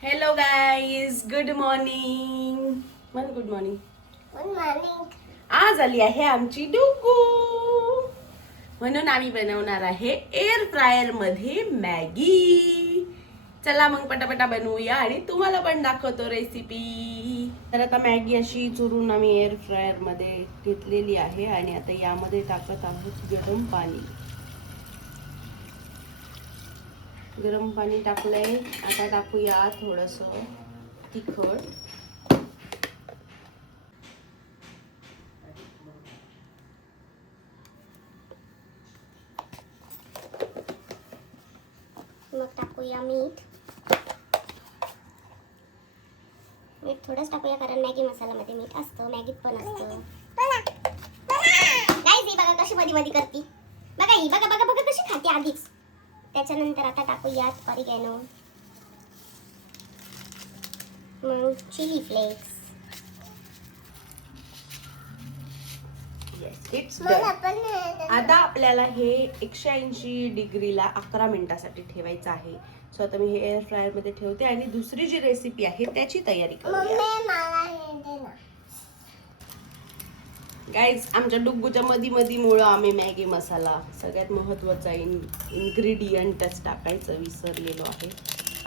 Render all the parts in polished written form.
Hello guys, good morning. मन good morning. Good morning. आज आली आहे आमची डुगू, म्हणून आम्ही बनवणार आहे एअर फ्रायर मध्ये मॅगी. चला मग पटापटा बनवूया आणि तुम्हाला पण दाखवतो रेसिपी. तर आता मॅगी अशी चुरून आम्ही एअर फ्रायर मध्ये घेतलेली आहे आणि आता यामध्ये टाकत आहोत गरम पाणी. गरम पाणी टाकलंय. आता टाकूया थोडस तिखट. मग टाकूया मीठ. मीठ थोडंच टाकूया कारण मॅगी मसाल्यामध्ये मीठ असतं, मॅगीत पण असतं. गाईज ही बघा कशी मध्ये मध्ये करते. बघा ही बघा बघा बघा कशी खाते आधीच. त्याच्यानंतर आता टाकूयात ऑरिगॅनो, मग चिली फ्लेक्स. आता आपल्याला हे 180 डिग्रीला 11 मिनिटासाठी ठेवायचं आहे. सो आता मी हे एअर फ्रायर मध्ये ठेवते आणि दुसरी जी रेसिपी आहे त्याची तयारी करूया. गाईज, आमच्या डुग्गूच्या मधी मुळे आम्ही मॅगी मसाला सगळ्यात महत्वाचा इन्ग्रेडियंटच टाकायचं विसरलेलो आहे.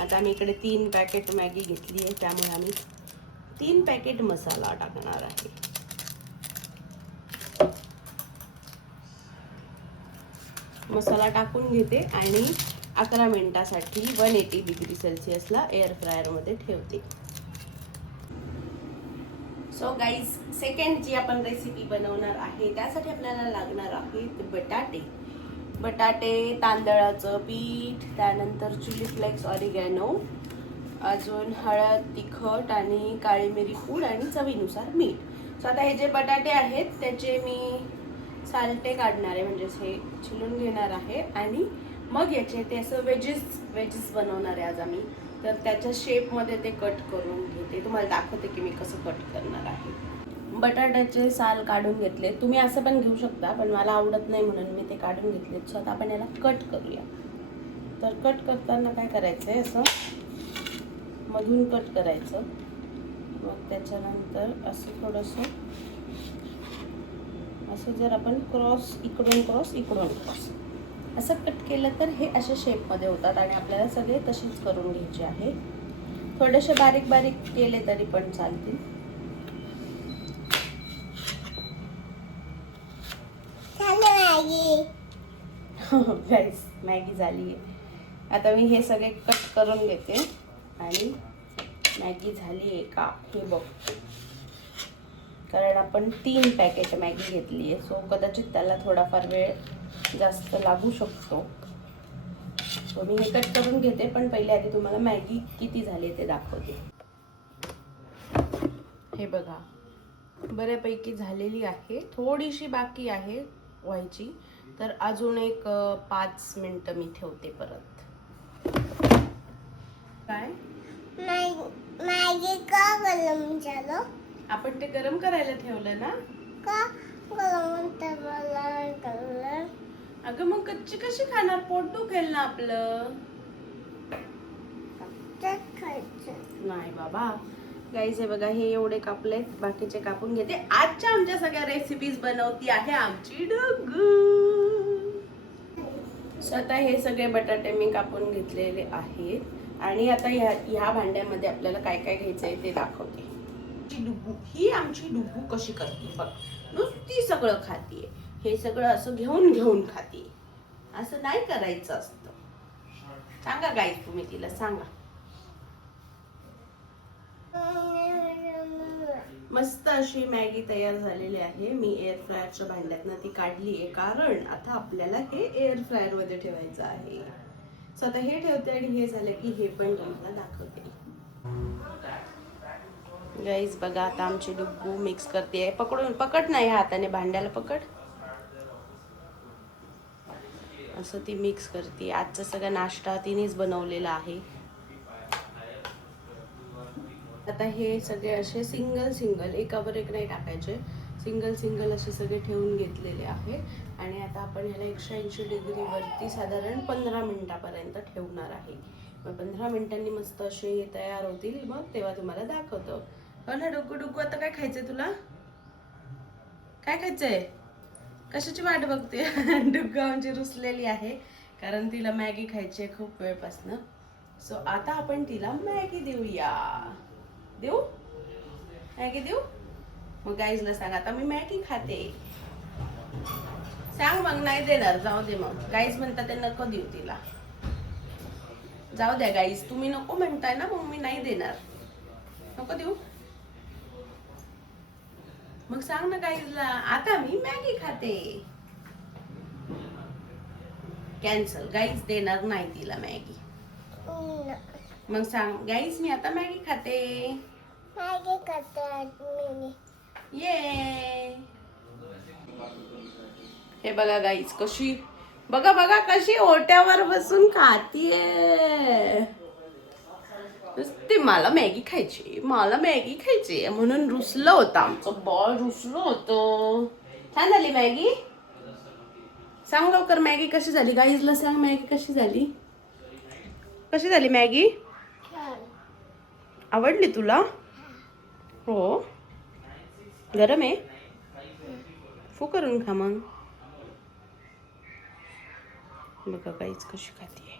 आता आम्ही इकडे 3 पॅकेट मॅगी घेतली आहे, त्यामुळे आम्ही 3 पॅकेट मसाला टाकणार आहे. मसाला टाकून घेते आणि 11 मिनिटासाठी 180 डिग्री सेल्सिअसला एअर फ्रायर मध्ये ठेवते. सो गाईज, सेकंड जी आपण रेसिपी बनवणार आहे त्यासाठी आपल्याला लागणार आहेत बटाटे, तांदळाचं पीठ, त्यानंतर चिली फ्लेक्स, ऑरिगॅनो, अजून हळद, तिखट आणि काळी मिरी पूड आणि चवीनुसार मीठ. सो आता हे जे बटाटे आहेत त्याचे मी सालटे काढणार आहे, म्हणजे हे छिलून घेणार आहे आणि मग याचे ते असं वेजेस बनवणार आहे आज आम्ही. तर त्याच्या शेपमध्ये ते कट करून घेते. तुम्हाला दाखवते की मी कसं कट करणार आहे. बटाट्याचे साल काढून घेतले. तुम्ही असं पण घेऊ शकता, पण मला आवडत नाही म्हणून मी ते काढून घेतले. सो आता आपण याला कट करूया. तर कट करताना काय करायचं आहे, असं मधून कट करायचं. मग त्याच्यानंतर असं थोडंसं असं जर आपण इकडून क्रॉस असं कट केलं तर हे अशा शेपमध्ये होतात आणि आपल्याला सगळे तसेच करून घ्यायचे आहे. थोडेसे बारीक बारीक केले तरी पण चालतील. गाईस, मॅगी झाली आहे. आता मी हे सगळे कट करून घेते आणि मॅगी झाली आहे का हे बघते, कारण आपण 3 पॅकेट मॅगी घेतली आहे. सो कदाचित त्याला थोडाफार वेळ जास्त लागू शकतो. सो मी हे कट करून घेते, पण पहिले आधी तुम्हाला मॅगी किती झाली ते दाखवते. हे बघा, बऱ्यापैकी झालेली आहे. थोडीशी बाकी आहे व्हायची, तर अजून एक 5 मिनिटं मी ठेवते परत. काय मॅगी का गरम झालं? आपण ते गरम करायला ठेवलं ना. का गरम झालं? अगं मग कच्ची कशी खाणार? पोट दुखेल ना आपलं. नाही बाबा. गाईस, हे बघा, हे एवढे कापलेत, बाकीचे कापून घेते. आजच्या आमच्या सगळ्या रेसिपीज बनवती आहे आमची डुगू. स्वतः हे सगळे बटाटे मी कापून घेतलेले आहेत आणि आता ह्या भांड्यामध्ये आपल्याला काय काय घ्यायचंय ते दाखवते. डुगू, ही आमची डुगू कशी करते बघ. नुसती सगळं खातीये. हे सगळं असं घेऊन खातीये. असं नाही करायचं असतं. सांगा गाईस, तुम्ही तिला सांगा. मस्त अशी मॅगी तयार झालेली आहे. मी एअर फ्रायरच्या भांड्यातनं ती काढली आहे, कारण आता आपल्याला हे एअर फ्रायर मध्ये ठेवायचं आहे. सो आता हे ठेवते आणि हे झालं की हे पण तुम्हाला दाखवते. गाईज बघा, आता आमची डुग्गू मिक्स करते. पकड नाही, हाताने भांड्याला पकड. असं ती मिक्स करते. आजचा सगळा नाश्ता तिनेच बनवलेला आहे. आता हे सगळे असे सिंगल एकावर एक नाही टाकायचे, सिंगल असे सगळे ठेवून घेतलेले आहे. आणि आता आपण ह्याला 180 डिग्री वरती साधारण 15 मिनिटापर्यंत ठेवणार आहे. मग 15 मिनिटांनी मस्त असे तयार होतील, मग तेव्हा तुम्हाला दाखवतो. हो ना डुग्गू डुग्गू, आता काय खायचंय तुला? काय खायचंय? कशाची वाट बघते? डुग्गू आमची रुसलेली आहे कारण तिला मॅगी खायची आहे खूप वेळपासनं. सो आता आपण तिला मॅगी देऊया. देऊ मॅगी देऊ? मग गाईजला सांग आता मी मॅगी खाते. सांग मग. नाही देणार, जाऊ दे. मग गाईज म्हणतात ते नको देऊ तिला. जाऊ द्या गाईज, तुम्ही नको म्हणताय ना, मग मी नाही देणार. नको देऊ. मग सांग ना गाईजला आता मी मॅगी खाते. कॅन्सल. गाईज देणार नाही तिला मॅगी. मग सांग गाईज मी आता मॅगी खाते. मॅगी खाते. ये. हे बघा गाईज कशी, बघा बघा कशी ओट्यावर बसून खातीये. नुसती मला मॅगी खायची, मला मॅगी खायची म्हणून रुसलं होतं आमचं बॉल, रुसलं होतं. छान झाली मॅगी? सांग लवकर मॅगी कशी झाली? गाईजला सांग मॅगी कशी झाली? कशी झाली मॅगी? आवडली तुला? हो. गरम आहे? फू करून खा मग. बघा गाईज कशी खातीये.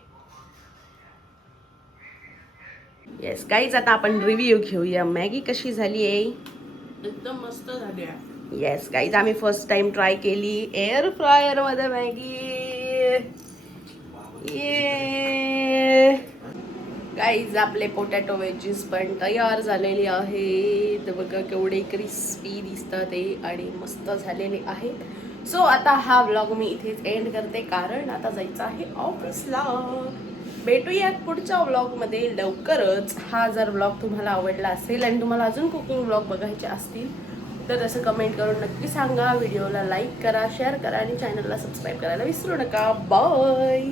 येस गाईज, आता आपण रिव्ह्यू घेऊया मॅगी कशी झाली आहे. एकदम मस्त झाली आहे. येस गाईज, आम्ही फर्स्ट टाइम ट्राय केली एअर फ्रायर मध्ये मॅगी. ये गाईज, आपले पोटॅटो वेजीस पण तयार झालेली आहेत. बघा केवढे क्रिस्पी दिसतात ते आणि मस्त झालेले आहेत. सो आता हा व्लॉग मी इथेच एंड करते कारण आता जायचं आहे ऑफिसला. भेटूया पुढच्या व्लॉगमध्ये लवकरच. हा जर व्लॉग तुम्हाला आवडला असेल आणि तुम्हाला अजून कुकिंग व्लॉग बघायचे असतील तर तसं कमेंट करून नक्की सांगा. व्हिडिओला लाईक करा, शेअर करा आणि चॅनलला सबस्क्राईब करायला विसरू नका. बाय.